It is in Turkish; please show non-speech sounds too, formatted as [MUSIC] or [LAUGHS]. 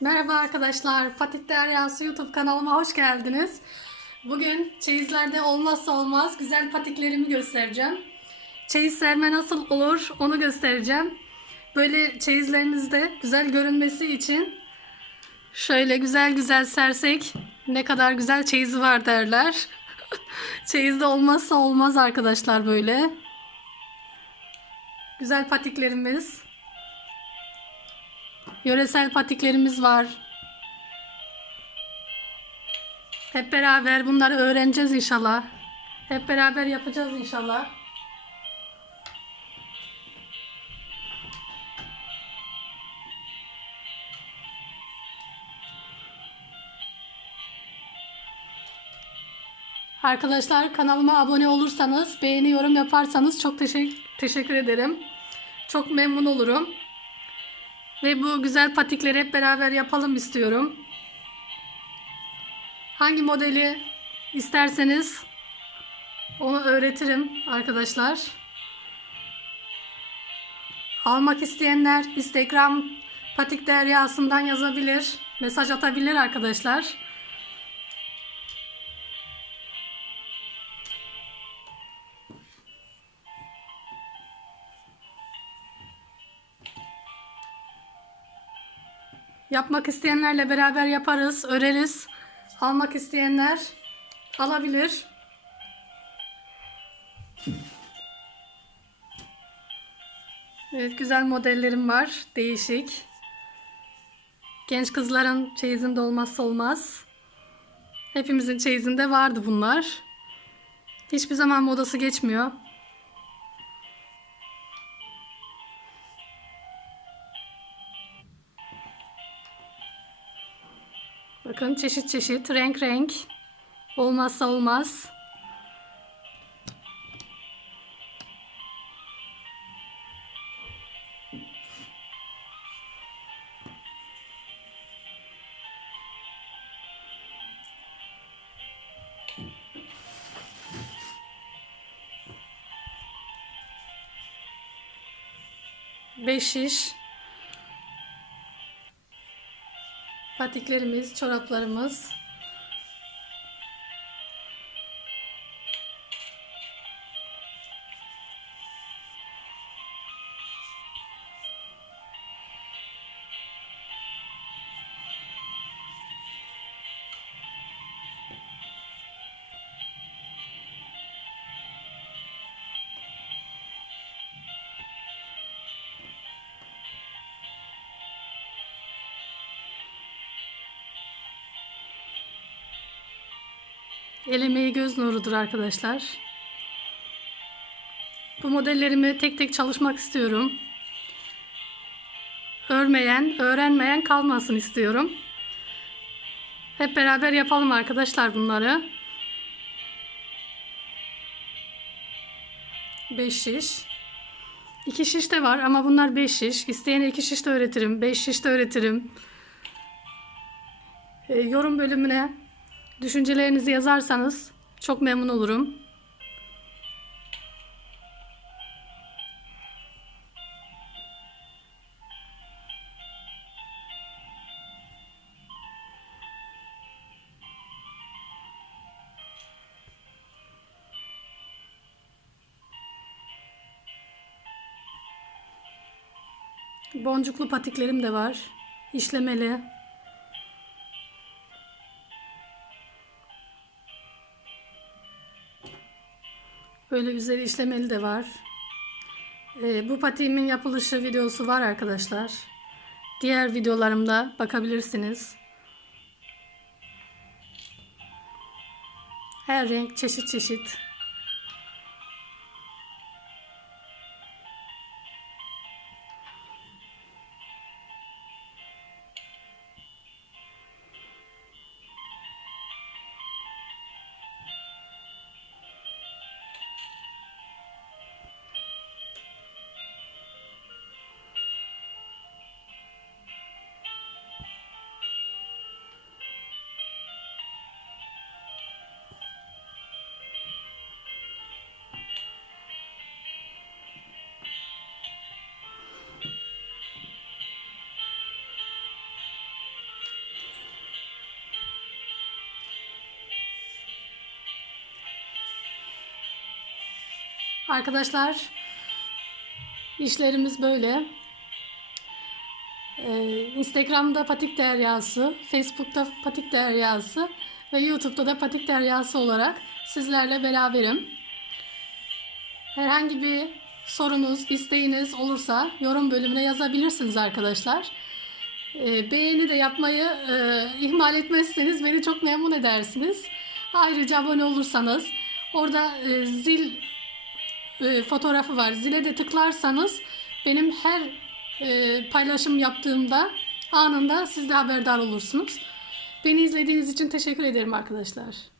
Merhaba arkadaşlar, Patik Deryası YouTube kanalıma hoş geldiniz. Bugün çeyizlerde olmazsa olmaz güzel patiklerimi göstereceğim. Çeyiz serme nasıl olur onu göstereceğim. Böyle çeyizlerinizde güzel görünmesi için şöyle güzel güzel sersek ne kadar güzel çeyizi var derler. [LAUGHS] Çeyizde olmazsa olmaz arkadaşlar böyle. Güzel patiklerimiz. Yöresel patiklerimiz var. Hep beraber bunları öğreneceğiz inşallah. Hep beraber yapacağız inşallah. Arkadaşlar kanalıma abone olursanız, beğeni yorum yaparsanız çok teşekkür teşekkür ederim. Çok memnun olurum. Ve bu güzel patikleri hep beraber yapalım istiyorum. Hangi modeli isterseniz onu öğretirim arkadaşlar. Almak isteyenler Instagram patik deryasından yazabilir, mesaj atabilir arkadaşlar. Yapmak isteyenlerle beraber yaparız, öreriz. Almak isteyenler alabilir. Evet, güzel modellerim var. Değişik. Genç kızların çeyizinde olmazsa olmaz. Hepimizin çeyizinde vardı bunlar. Hiçbir zaman modası geçmiyor. Bakın çeşit çeşit, renk renk. Olmazsa olmaz. Beş şiş. Patiklerimiz, çoraplarımız. El emeği göz nurudur arkadaşlar. Bu modellerimi tek tek çalışmak istiyorum. Örmeyen, öğrenmeyen kalmasın istiyorum. Hep beraber yapalım arkadaşlar bunları. 5 şiş. 2 şiş de var ama bunlar 5 şiş. İsteyene 2 şiş de öğretirim. 5 şiş de öğretirim. E, yorum bölümüne Düşüncelerinizi yazarsanız çok memnun olurum. Boncuklu patiklerim de var. İşlemeli. Böyle üzeri işlemeli de var. Ee, bu patiğimin yapılışı videosu var arkadaşlar. Diğer videolarımda bakabilirsiniz. Her renk çeşit çeşit. Arkadaşlar işlerimiz böyle. Ee, Instagram'da Patik Deryası, Facebook'ta Patik Deryası ve YouTube'da da Patik Deryası olarak sizlerle beraberim. Herhangi bir sorunuz, isteğiniz olursa yorum bölümüne yazabilirsiniz arkadaşlar. Ee, beğeni de yapmayı e, ihmal etmezseniz beni çok memnun edersiniz. Ayrıca abone olursanız orada e, zil e, fotoğrafı var. Zile de tıklarsanız benim her e, paylaşım yaptığımda anında siz de haberdar olursunuz. Beni izlediğiniz için teşekkür ederim arkadaşlar.